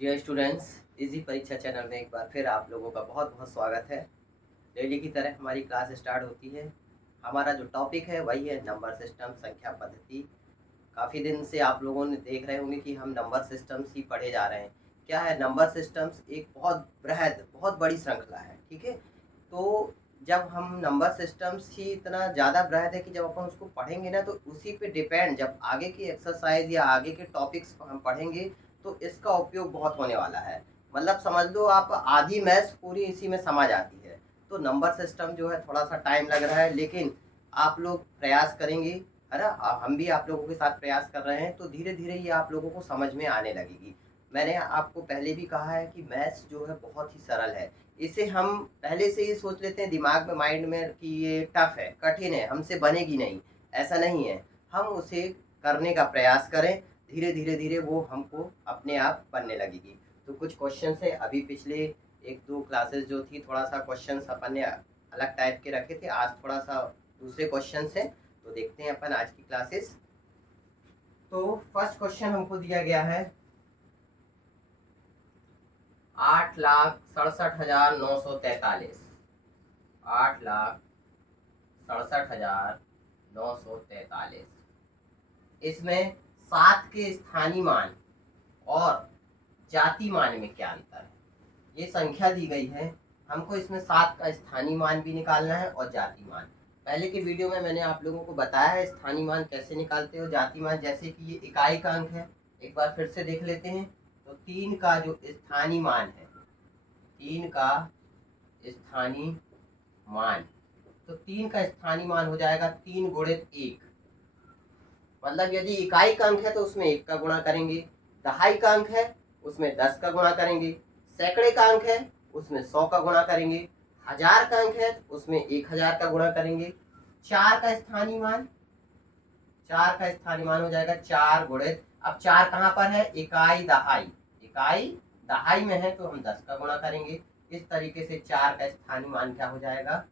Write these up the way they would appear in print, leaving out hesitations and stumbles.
Dear students, easy परीक्षा channel में एक बार फिर आप लोगों का बहुत बहुत स्वागत है। डेली की तरह हमारी क्लास स्टार्ट होती है। हमारा जो टॉपिक है वही है नंबर सिस्टम, संख्या पद्धति। काफ़ी दिन से आप लोगों ने देख रहे होंगे कि हम नंबर सिस्टम्स ही पढ़े जा रहे हैं। क्या है नंबर सिस्टम्स? एक बहुत बृहद, बहुत बड़ी श्रृंखला है, ठीक है। तो जब हम नंबर सिस्टम्स ही इतना ज़्यादा बृहद है कि जब अपन उसको पढ़ेंगे ना, तो उसी पे डिपेंड जब आगे की एक्सरसाइज या आगे के टॉपिक्स हम पढ़ेंगे तो इसका उपयोग बहुत होने वाला है। मतलब समझ लो आप, आधी मैथ्स पूरी इसी में समझ आती है। तो नंबर सिस्टम जो है थोड़ा सा टाइम लग रहा है, लेकिन आप लोग प्रयास करेंगे, है ना। हम भी आप लोगों के साथ प्रयास कर रहे हैं, तो धीरे धीरे ये आप लोगों को समझ में आने लगेगी। मैंने आपको पहले भी कहा है कि मैथ्स जो है बहुत ही सरल है। इसे हम पहले से ही सोच लेते हैं दिमाग में, माइंड में, कि ये टफ है, कठिन है, हमसे बनेगी नहीं। ऐसा नहीं है। हम उसे करने का प्रयास करें, धीरे धीरे धीरे वो हमको अपने आप बनने लगेगी। तो कुछ क्वेश्चन है, अभी पिछले एक दो क्लासेस जो थी थोड़ा सा क्वेश्चंस अपन ने अलग टाइप के रखे थे, आज थोड़ा सा दूसरे क्वेश्चंस हैं। तो देखते हैं अपन आज की क्लासेस। तो फर्स्ट क्वेश्चन हमको दिया गया है 8,67,943। 8,67,943। इसमें 7 के स्थानीय मान और जाति मान में क्या अंतर है? ये संख्या दी गई है, हमको इसमें 7 का स्थानीय मान भी निकालना है और जाति मान। पहले के वीडियो में मैंने आप लोगों को बताया है स्थानीय मान कैसे निकालते हो, जाति मान। जैसे कि ये इकाई का अंक है, एक बार फिर से देख लेते हैं। तो 3 का जो स्थानीय मान है, 3 का स्थानीय मान, तो 3 का स्थानीय मान हो जाएगा 3 गुणित 1। मतलब यदि इकाई का अंक है तो उसमें 1 का गुणा करेंगे, दहाई का अंक है उसमें 10 का गुणा करेंगे, सैकड़े का अंक है उसमें 100 का गुणा करेंगे, हजार का अंक है तो उसमें 1000 का गुणा करेंगे। 4 का स्थानीय मान, 4 का स्थानीय मान हो जाएगा 4 गुणित, अब 4 कहाँ पर है? इकाई दहाई, इकाई दहाई में है तो हम 10 का गुणा करेंगे। इस तरीके से 4 का स्थानीय मान क्या हो जाएगा?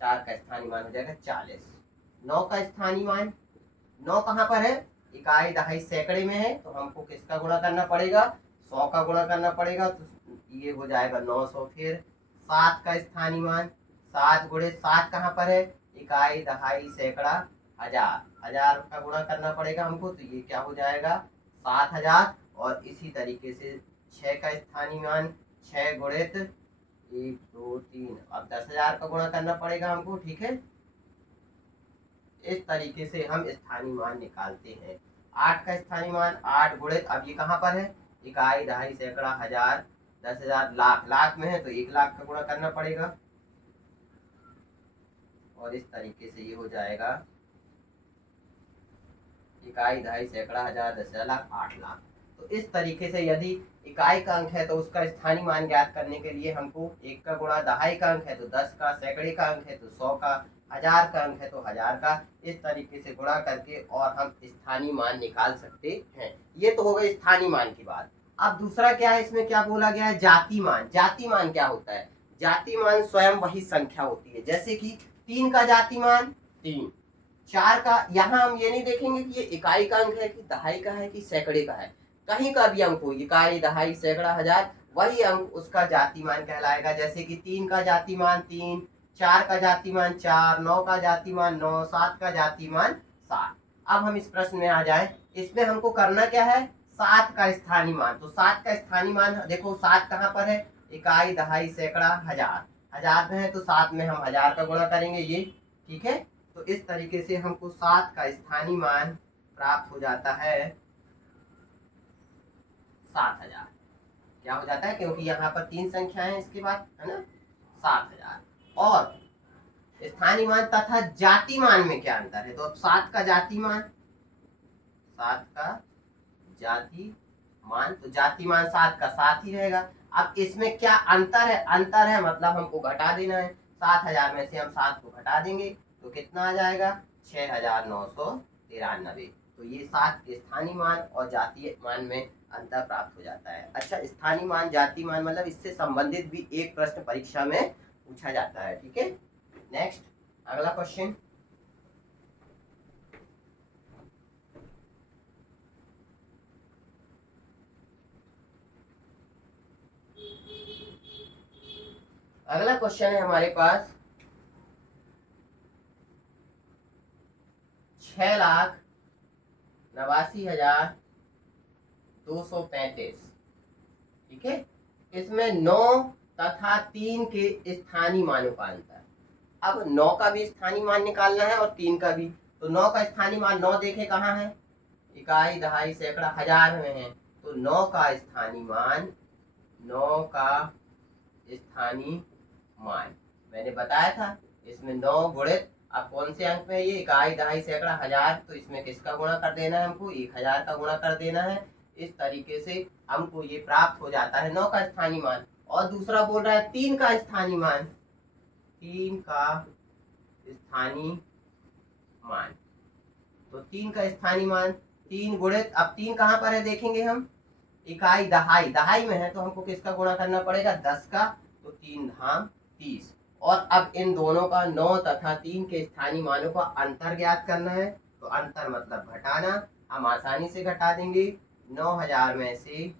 4 का स्थानीय मान हो जाएगा 40। 9 का स्थानीय मान, 9 कहाँ पर है? इकाई दहाई सैकड़े में है, तो हमको किसका गुणा करना पड़ेगा? 100 का गुणा करना पड़ेगा। तो ये हो जाएगा 900। फिर 7 का स्थानीय मान, 7 गुणे 7 कहाँ पर है? इकाई दहाई सैकड़ा हजार, हजार का गुणा करना पड़ेगा हमको, तो ये क्या हो जाएगा? 7000। और इसी तरीके से 6 का स्थानीय मान, 6 गुणित 1 2 3, अब 10,000 का गुणा करना पड़ेगा हमको, ठीक है। इस तरीके से हम स्थानीय मान निकालते हैं। 8 का स्थानीय मान, 8 गुणित, अब ये कहाँ पर है? इकाई दहाई सैकड़ा हजार, 10,000, लाख, लाख में है तो 1,00,000 का गुणा करना पड़ेगा। और इस तरीके से ये हो जाएगा इकाई दहाई सैकड़ा हजार, 10,000, लाख, 8,00,000। तो इस तरीके से यदि इकाई का अंक है तो उसका स्थानीय मान ज्ञात करने के लिए हमको 1 का गुणा, दहाई का अंक है तो 10 का, सैकड़े का अंक है तो 100 का, हजार का अंक है तो हजार का, इस तरीके से गुणा करके और हम स्थानीय मान निकाल सकते हैं। ये तो हो गई स्थानीय मान की बात। अब दूसरा क्या है, इसमें क्या बोला गया है? जाति मान। जाति मान क्या होता है? जाति मान स्वयं वही संख्या होती है। जैसे कि 3 का जाति मान 3, 4 का, यहाँ हम ये नहीं देखेंगे कि ये इकाई का अंक है कि दहाई का है कि सैकड़े का है। कहीं का भी अंक हो, इकाई दहाई सैकड़ा हजार, वही अंक उसका जाति मान कहलाएगा। जैसे कि 3 का जाति मान 3, 4 का जाति मान 4, 9 का जाति मान 9, 7 का जाति मान 7। अब हम इस प्रश्न में आ जाए, इसमें हमको करना क्या है? 7 का स्थानीय मान। तो 7 का स्थानीय मान देखो, 7 कहाँ पर है? इकाई दहाई सैकड़ा हजार, हजार में है तो 7 में हम हजार का गुणा करेंगे, ये ठीक है। तो इस तरीके से हमको 7 का स्थानीय मान प्राप्त हो जाता है 7,000। क्या हो जाता है? क्योंकि यहाँ पर 3 संख्याएं हैं इसके बाद, है ना, 7,000। और स्थानीय मान तथा जाति मान में क्या अंतर है? तो अब 7 का जाति मान, 7 का जाति मान, तो जाति मान 7 का 7 ही रहेगा। अब इसमें क्या अंतर है? अंतर है मतलब हमको घटा देना है। 7,000 में से हम 7 को घटा देंगे तो कितना आ जाएगा? 6,993। तो ये 7 के स्थानीय मान और जातीय मान में अंतर प्राप्त हो जाता है। अच्छा, स्थानीय मान जाति मान मतलब इससे संबंधित भी एक प्रश्न परीक्षा में पूछा जाता है, ठीक है। नेक्स्ट, अगला क्वेश्चन। अगला क्वेश्चन है हमारे पास 6,89,235। ठीक है, इसमें 9 तथा 3 के स्थानीय मानों का अंतर। अब 9 का भी स्थानीय मान निकालना है और 3 का भी। तो 9 का स्थानीय मान 9 देखे कहाँ है, इकाई, दहाई, सैकड़ा, हजार में है। तो 9 का स्थानीय मान, 9 का स्थानीय मान मैंने बताया था, इसमें 9 गुणित, अब कौन से अंक में है ये, इकाई, दहाई, सैकड़ा, हजार, तो इसमें किसका गुणा कर देना है हमको, 1000 का गुणा कर देना है। इस तरीके से हमको ये प्राप्त हो जाता है 9 का स्थानीय मान। और दूसरा बोल रहा है 3 का स्थानीय मान, 3 का स्थानीय मान। तो 3 का स्थानीय मान 3 गुणित, अब 3 कहाँ पर है देखेंगे हम, इकाई, दहाई, दहाई में है तो हमको किसका गुणा करना पड़ेगा, 10 का। तो 3 धाम 30। और अब इन दोनों का 9 तथा 3 के स्थानीय मानों का अंतर ज्ञात करना है। तो अंतर मतलब घटाना, हम आसानी से घटा देंगे। 9000 में से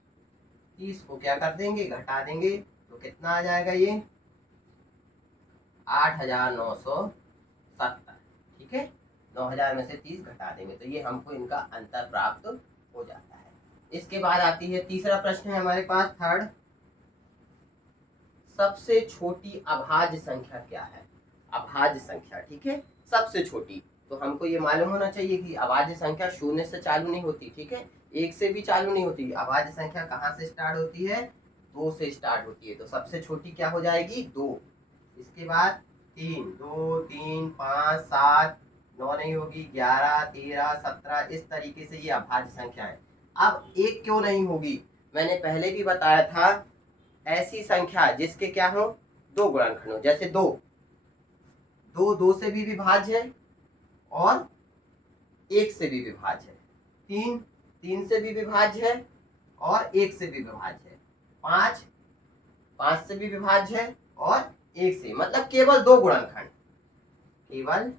30 को क्या कर देंगे, घटा देंगे। तो कितना आ जाएगा ये, 8,970। ठीक है, 9000 में से 30 घटा देंगे तो ये हमको इनका अंतर प्राप्त हो जाता है। इसके बाद आती है तीसरा प्रश्न है हमारे पास, थर्ड, सबसे छोटी अभाज्य संख्या क्या है। अभाज्य संख्या, ठीक है, सबसे छोटी। तो हमको ये मालूम होना चाहिए कि अभाज्य संख्या 0 से चालू नहीं होती, ठीक है, 1 से भी चालू नहीं होती। अभाज्य संख्या कहाँ से स्टार्ट होती है, 2 से स्टार्ट होती है। तो सबसे छोटी क्या हो जाएगी, 2। इसके बाद 3, 2, 3, 5, 7, 9 नहीं होगी, 11, 13, 17, इस तरीके से ये अभाज्य संख्या है। अब 1 क्यों नहीं होगी, मैंने पहले भी बताया था, ऐसी संख्या जिसके क्या हो, 2 गुणनखंड हो। जैसे 2 से भी विभाज्य है और 1 से भी विभाज्य है। 3 से भी विभाज्य है और 1 से भी विभाज्य है। 5 से भी विभाज्य है और 1 से, मतलब केवल 2 गुणनखंड, केवल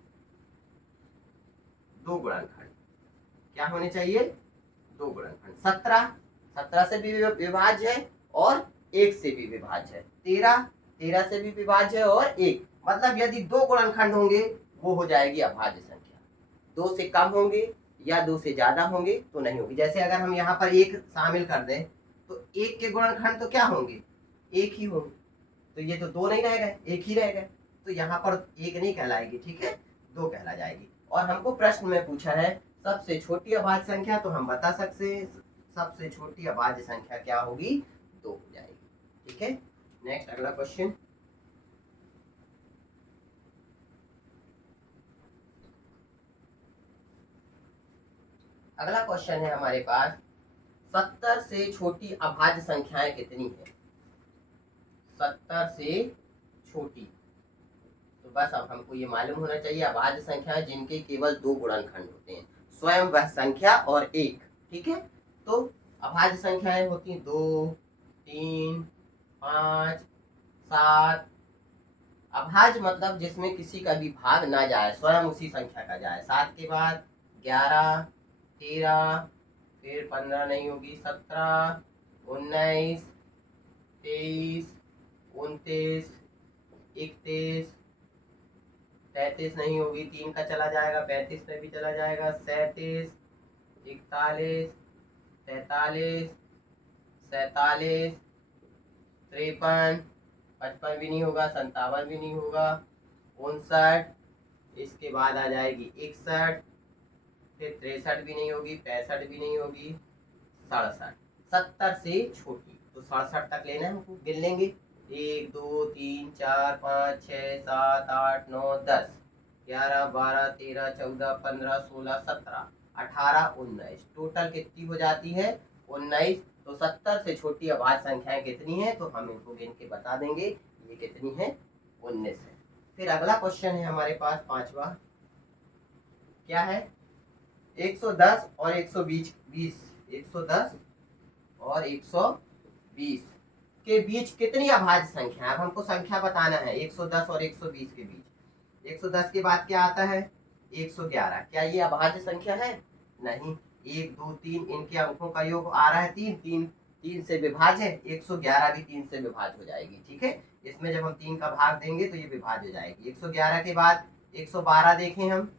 2 गुणनखंड क्या होने चाहिए, 2 गुणनखंड। 17 से भी विभाज्य है और 1 से भी विभाज्य है। 13 से भी विभाज्य है और 1, मतलब यदि 2 गुणनखंड होंगे वो हो जाएगी अभाज्य संख्या। 2 से कम होंगे या 2 से ज्यादा होंगे तो नहीं होगी। जैसे अगर हम यहाँ पर 1 शामिल कर दें तो 1 के गुणनखंड तो क्या होंगे, 1 ही होंगे। तो ये तो 2 नहीं रह गए, 1 ही रह गए। तो यहाँ पर 1 नहीं कहलाएगी, ठीक है, 2 कहला जाएगी। और हमको प्रश्न में पूछा है सबसे छोटी अभाज्य संख्या, तो हम बता सकते हैं सबसे छोटी अभाज्य संख्या क्या होगी, 2 हो जाएगी। ठीक है, नेक्स्ट अगला क्वेश्चन, अगला क्वेश्चन है हमारे पास 70 से छोटी अभाज्य संख्याएं कितनी है। 70 से छोटी, तो बस अब हमको ये मालूम होना चाहिए अभाज्य संख्याएं जिनके केवल 2 गुणनखंड होते हैं, स्वयं वह संख्या और 1। ठीक है, तो अभाज्य संख्याएं होती हैं 2, 3, 5, 7। अभाज्य मतलब जिसमें किसी का भी भाग ना जाए, स्वयं उसी संख्या का जाए। 7 के बाद 11, 13, फिर 15 नहीं होगी, 17, 19, 23, 29, 31, 33 नहीं होगी, 3 का चला जाएगा, 35 पे भी चला जाएगा, 37, 41, 43, 47, 53, 55 भी नहीं होगा, 57 भी नहीं होगा, 59, इसके बाद आ जाएगी 61, फिर 63 भी नहीं होगी, 65 भी नहीं होगी, 67। 70 से छोटी, तो 67 तक लेना है हमको, गिन लेंगे 1, 2, 3, 4, 5, 6, 7, 8, 9, 10, 11, 12, 13, 14, 15, 16, 17, 18, 19, टोटल कितनी हो जाती है, 19। तो 70 से छोटी अभाज्य संख्याएं कितनी है, तो हम इनको गिन के बता देंगे, ये कितनी है, 19 है। फिर अगला क्वेश्चन है हमारे पास 5वां, क्या है, 110 और 120, 110 और 120 के बीच कितनी अभाज्य संख्या है। अब हमको संख्या बताना है 110 और 120 के बीच। 110 के बाद क्या आता है, 111, क्या ये अभाज्य संख्या है, नहीं। 1, 2, 3, इनके अंकों का योग आ रहा है 3, 3 3 से विभाज्य है, 111 भी 3 से विभाज्य हो जाएगी। ठीक है, इसमें जब हम 3 का भाग देंगे तो ये विभाज्य हो जाएगी। 111 के बाद 112 देखें हम,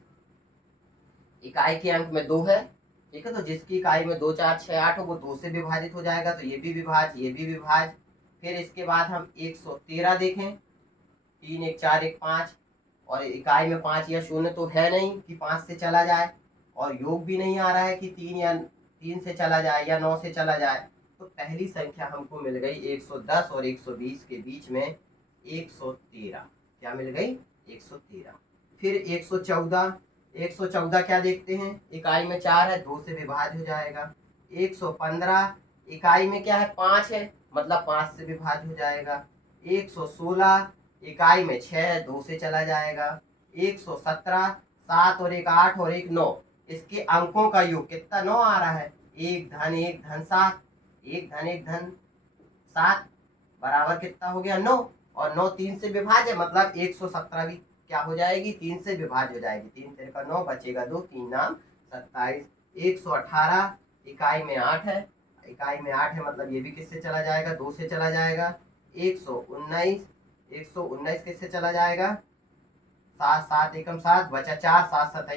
इकाई के अंक में 2 है। ठीक है, तो जिसकी इकाई में 2 4 6 8 हो वो 2 से विभाजित हो जाएगा, तो ये भी विभाज्य, ये भी विभाज्य। फिर इसके बाद हम 113 देखें, 3 1 4 1 5, और इकाई में 5 या 0 तो है नहीं कि 5 से चला जाए, और योग भी नहीं आ रहा है कि 3 से चला जाए या 9 से चला जाए। तो पहली संख्या हमको मिल गई 110 और 120 के बीच में 113। क्या मिल गई? 113। फिर 114 क्या देखते हैं, इकाई में 4 है, 2 से विभाज्य हो जाएगा। 115 इकाई में क्या है, 5 है, मतलब 5 से विभाज्य हो जाएगा। 116 इकाई में 6 है, 2 से चला जाएगा। 117 7 और 1 8 और 1 9, इसके अंकों का योग कितना, 9 आ रहा है। 1 धन 1 धन 7, 1 धन 1 धन 7 बराबर कितना हो गया, 9, और 9 3 से विभाज्य है, मतलब 117 भी क्या हो जाएगी, 3 से विभाज्य हो जाएगी। 3 3 का 9, बचेगा 2, 3 नाम 27। 118 इकाई में 8 है, इकाई में 8 है, मतलब ये भी किससे चला जाएगा, 2 से चला जाएगा। 119 किससे चला जाएगा, 7 7 एकम 7, बचा 4, 7 7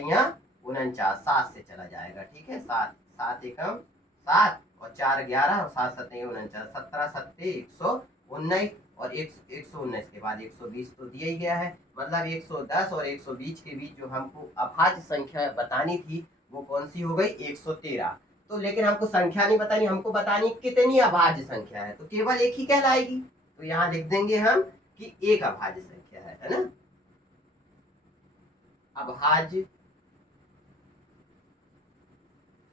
49, 7 से चला जाएगा। ठीक है, 7 7 एकम 7 और 4 11 और 7 7 49, 17 7 119, और 119 के बाद 120 तो दिया ही गया है, मतलब 110 और 120 के बीच जो हमको अभाज्य संख्या बतानी थी वो कौन सी हो गई, 113। तो लेकिन हमको संख्या नहीं बतानी, हमको बतानी कितनी अभाज्य संख्या है, तो केवल एक ही कहलाएगी। तो यहाँ लिख देंगे हम कि एक अभाज्य संख्या है ना। अभाज्य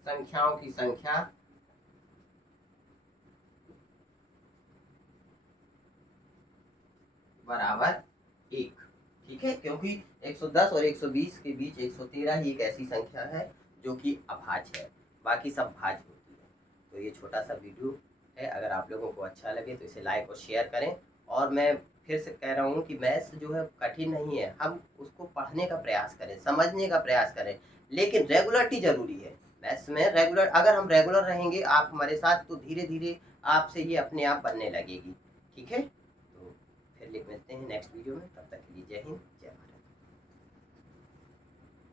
संख्याओं की संख्या बराबर 1। ठीक है, क्योंकि 110 और 120 के बीच 113 ही एक ऐसी संख्या है जो कि अभाज्य है, बाकी सब भाज्य होती है। तो ये छोटा सा वीडियो है, अगर आप लोगों को अच्छा लगे तो इसे लाइक और शेयर करें। और मैं फिर से कह रहा हूँ कि मैथ्स जो है कठिन नहीं है, हम उसको पढ़ने का प्रयास करें, समझने का प्रयास करें, लेकिन रेगुलरिटी जरूरी है मैथ्स में। रेगुलर, अगर हम रेगुलर रहेंगे आप हमारे साथ, तो धीरे धीरे आपसे ये अपने आप बनने लगेगी। ठीक है, तो फिर मिलते हैं नेक्स्ट वीडियो में, तब तक के लिए जय हिंद।